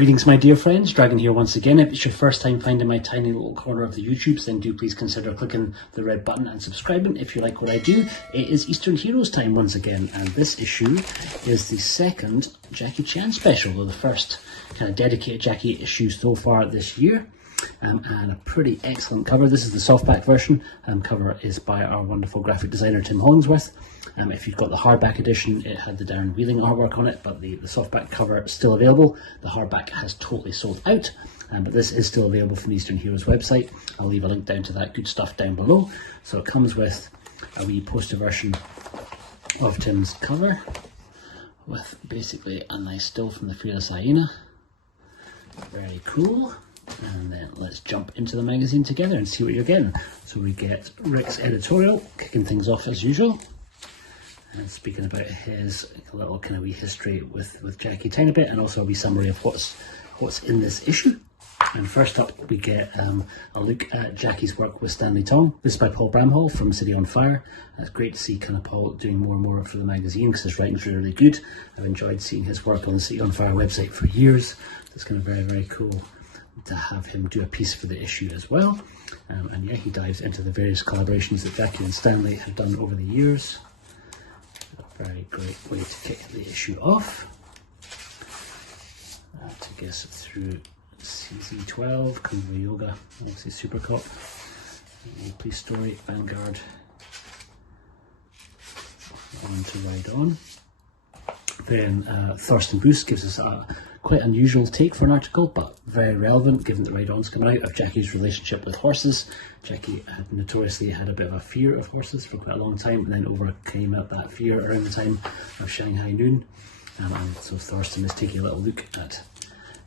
Greetings my dear friends, Dragon here once again. If it's your first time finding my tiny little corner of the YouTubes, then do please consider clicking the red button and subscribing if you like what I do. It is Eastern Heroes time once again, and this issue is the second Jackie Chan special, or the first kind of dedicated Jackie issue so far this year. And a pretty excellent cover. This is the softback version. Cover is by our wonderful graphic designer Tim Hollingsworth. If you've got the hardback edition, it had the Darren Wheeling artwork on it, but the softback cover is still available. The hardback has totally sold out, but this is still available from the Eastern Heroes website. I'll leave a link down to that good stuff down below. So it comes with a wee poster version of Tim's cover, with basically a nice still from the Fearless Hyena. Very cool. And then let's jump into the magazine together and see what you're getting. So we get Rick's editorial, kicking things off as usual, and speaking about his little kind of wee history with Jackie a tiny bit, and also a wee summary of what's in this issue. And first up we get a look at Jackie's work with Stanley Tong. This is by Paul Bramhall from City on Fire. It's great to see kind of Paul doing more and more for the magazine because his writing's really good. I've enjoyed seeing his work on the City on Fire website for years. It's kind of very, very cool to have him do a piece for the issue as well. And yeah, he dives into the various collaborations that Jackie and Stanley have done over the years. A very great way to kick the issue off. To get us through CZ12, Kung Fu Yoga, obviously Super Cop, Police Story, Vanguard, on to Ride On. Then Thorsten Bruce gives us a quite unusual take for an article, but very relevant given that Ride On's come out, of Jackie's relationship with horses. Jackie had notoriously had a bit of a fear of horses for quite a long time, and then overcame that fear around the time of Shanghai Noon. And so Thorsten is taking a little look at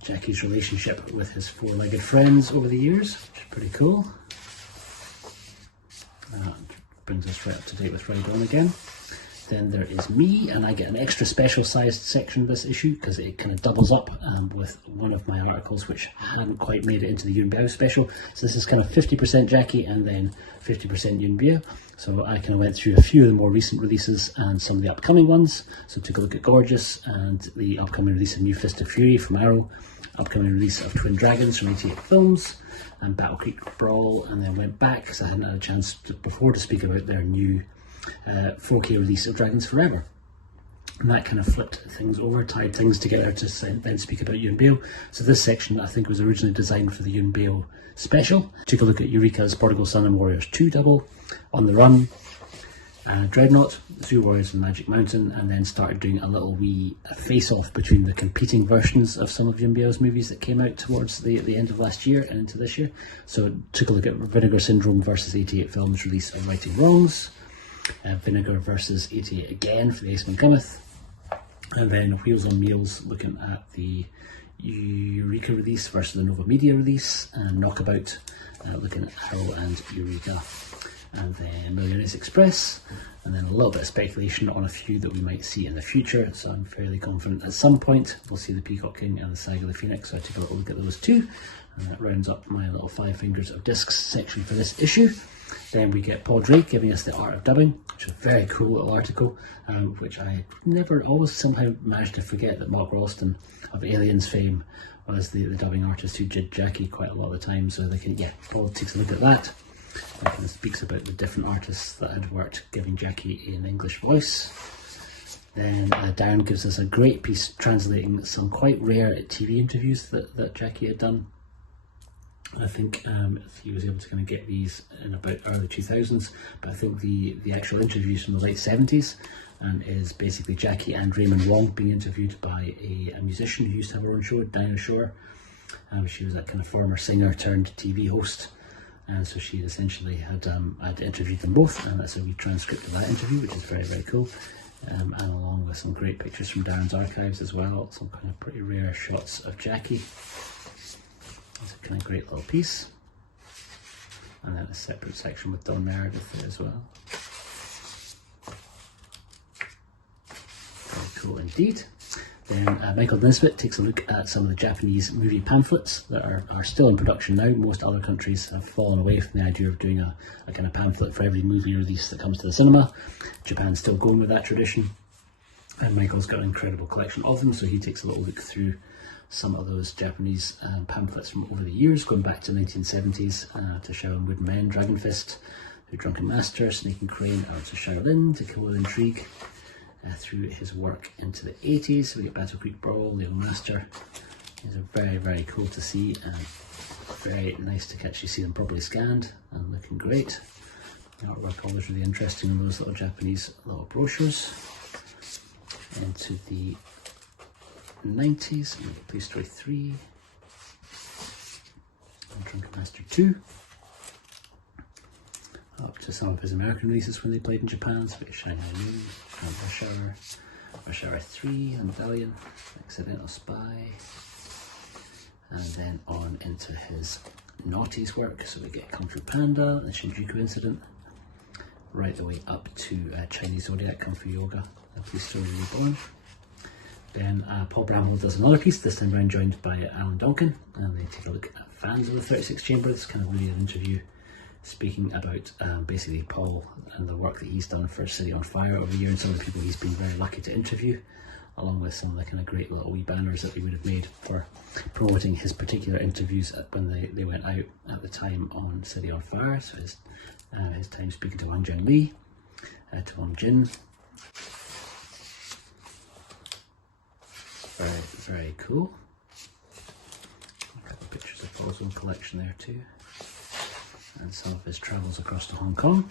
Jackie's relationship with his four-legged friends over the years, which is pretty cool. Brings us right up to date with Ride On again. Then there is me, and I get an extra special sized section of this issue because it kind of doubles up with one of my articles which hadn't quite made it into the Yuen Biao special. So this is kind of 50% Jackie and then 50% Yuen Biao. So I kind of went through a few of the more recent releases and some of the upcoming ones. So took a look at Gorgeous and the upcoming release of New Fist of Fury from Arrow, upcoming release of Twin Dragons from 88 Films, and Battle Creek Brawl, and then went back because I hadn't had a chance before to speak about their new 4K release of Dragons Forever. And that kind of flipped things over, tied things together to then speak about Yuen Biao. So this section I think was originally designed for the Yuen Biao special. Took a look at Eureka's Prodigal Son and Warriors 2 double, On the Run, Dreadnought, Zoo Warriors and Magic Mountain, and then started doing a little wee face-off between the competing versions of some of Yuen Biao's movies that came out towards the end of last year and into this year. So took a look at Vinegar Syndrome versus 88 Films release of Righting Wrongs, Vinegar versus 88 again for the Aceman Plymouth, and then Wheels on Meals looking at the Eureka release versus the Nova Media release, and Knockabout looking at Arrow and Eureka, and then Millionaires Express, and then a little bit of speculation on a few that we might see in the future. So I'm fairly confident at some point we'll see the Peacock King and the Saga of the Phoenix, so I took a little look at those too, and that rounds up my little 5 fingers of discs section for this issue. Then we get Paul Drake giving us The Art of Dubbing, which is a very cool little article, which I always somehow managed to forget that Mark Ralston of Aliens fame was the dubbing artist who did Jackie quite a lot of the time. So they can, Paul takes a look at that and speaks about the different artists that had worked giving Jackie an English voice. Then Darren gives us a great piece translating some quite rare TV interviews that Jackie had done. I think he was able to kind of get these in about early 2000s, but I think the actual interviews from the late 70s is basically Jackie and Raymond Wong being interviewed by a musician who used to have her own show, Dinah Shore. She was that kind of former singer turned TV host, and so she essentially had interviewed them both, and that's a wee transcript of that interview, which is very, very cool. And along with some great pictures from Darren's archives as well, some kind of pretty rare shots of Jackie. It's a kind of great little piece, and then a separate section with Don Meredith as well. Very cool indeed. Then Michael Nisbet takes a look at some of the Japanese movie pamphlets that are still in production now. Most other countries have fallen away from the idea of doing a kind of pamphlet for every movie release that comes to the cinema. Japan's still going with that tradition, and Michael's got an incredible collection of them, so he takes a little look through some of those Japanese pamphlets from over the years, going back to 1970s, to Shaolin Wooden Men, Dragon Fist, The Drunken Master, Snake and Crane, out to Shaolin, to Kill with Intrigue, through his work into the 80s. We get Battle Creek Brawl, The Young Master. These are very, very cool to see, and very nice to actually see them properly scanned and looking great. The artwork always really interesting in those little Japanese little brochures. Into the 90s, we get Police Story 3, and Drunken Master 2. Up to some of his American releases when they played in Japan, so we get Shanghai Noon, Rush Hour 3, and Medallion, Accidental Spy, and then on into his noughties work, so we get Kung Fu Panda, the Shinjuku Incident, right the way up to Chinese Zodiac, Kung Fu Yoga, Police Story Reborn. Then Paul Bramwell does another piece, this time round joined by Alan Duncan, and they take a look at fans of the 36 Chamber. It's kind of really an interview speaking about basically Paul and the work that he's done for City on Fire over the year, and some of the people he's been very lucky to interview, along with some of the kind of great little wee banners that we would have made for promoting his particular interviews when they went out at the time on City on Fire. So his time speaking to Wang Jun Lee, to Wang Jin. Very, very cool. A couple of pictures of Paul's own collection there too, and some of his travels across to Hong Kong.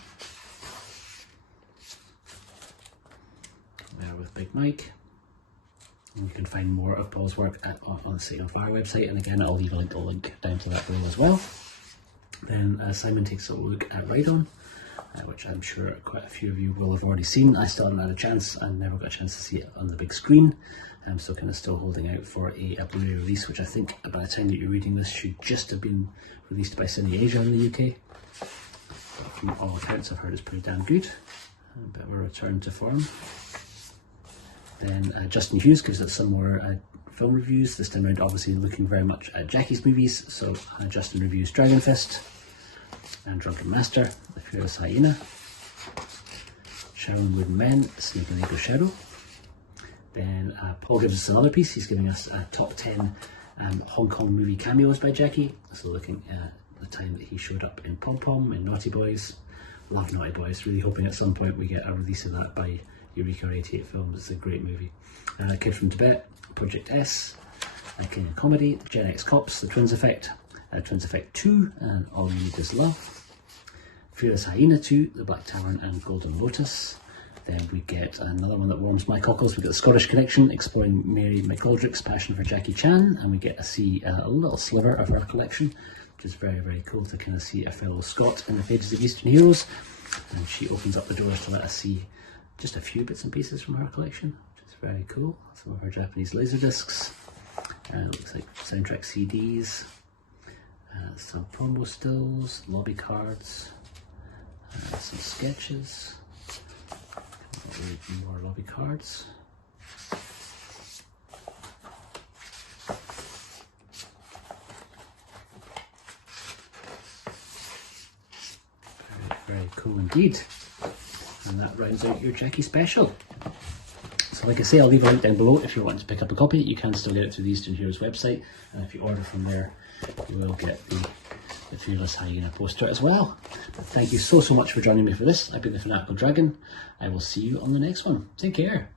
There with Big Mike. And you can find more of Paul's work on the City on Fire website, and again I'll leave a link down to that below as well. Then Simon takes a look at Ride On, which I'm sure quite a few of you will have already seen. I still haven't had a chance, I never got a chance to see it on the big screen. I'm still kind of still holding out for a Blu-ray release, which I think by the time that you're reading this should just have been released by Cine Asia in the UK. But from all accounts I've heard it's pretty damn good. A bit of a return to form. Then Justin Hughes gives us some more film reviews, this time around obviously looking very much at Jackie's movies. So Justin reviews Dragon Fist, and Drunken Master, The Fearless Hyena, Shaolin Wooden Men, Snake and Eagle Shadow. Then Paul gives us another piece. He's giving us top 10 Hong Kong movie cameos by Jackie. So looking at the time that he showed up in Pom Pom, in Naughty Boys. Love Naughty Boys, really hoping at some point we get a release of that by Eureka 88 Films. It's a great movie. Kid from Tibet, Project S, King of Comedy, Gen X Cops, The Twins Effect, Twins Effect 2, and All You Need Is Love. Fearless Hyena 2, The Black Tavern, and Golden Lotus. Then we get another one that warms my cockles. We get The Scottish Connection, exploring Mary McGoldrick's passion for Jackie Chan, and we get to see a little sliver of her collection, which is very, very cool to kind of see a fellow Scot in the pages of Eastern Heroes. And she opens up the doors to let us see just a few bits and pieces from her collection, which is very cool. Some of her Japanese laserdiscs, and it looks like soundtrack CDs, some promo stills, lobby cards, some sketches, more lobby cards. Very, very cool indeed. And that rounds out your Jackie special. So like I say, I'll leave a link down below if you want to pick up a copy. You can still get it through the Eastern Heroes website, and if you order from there, you will get the Fearless Hyena poster as well. But thank you so much for joining me for this. I've been the Fanatical Dragon. I will see you on the next one. Take care.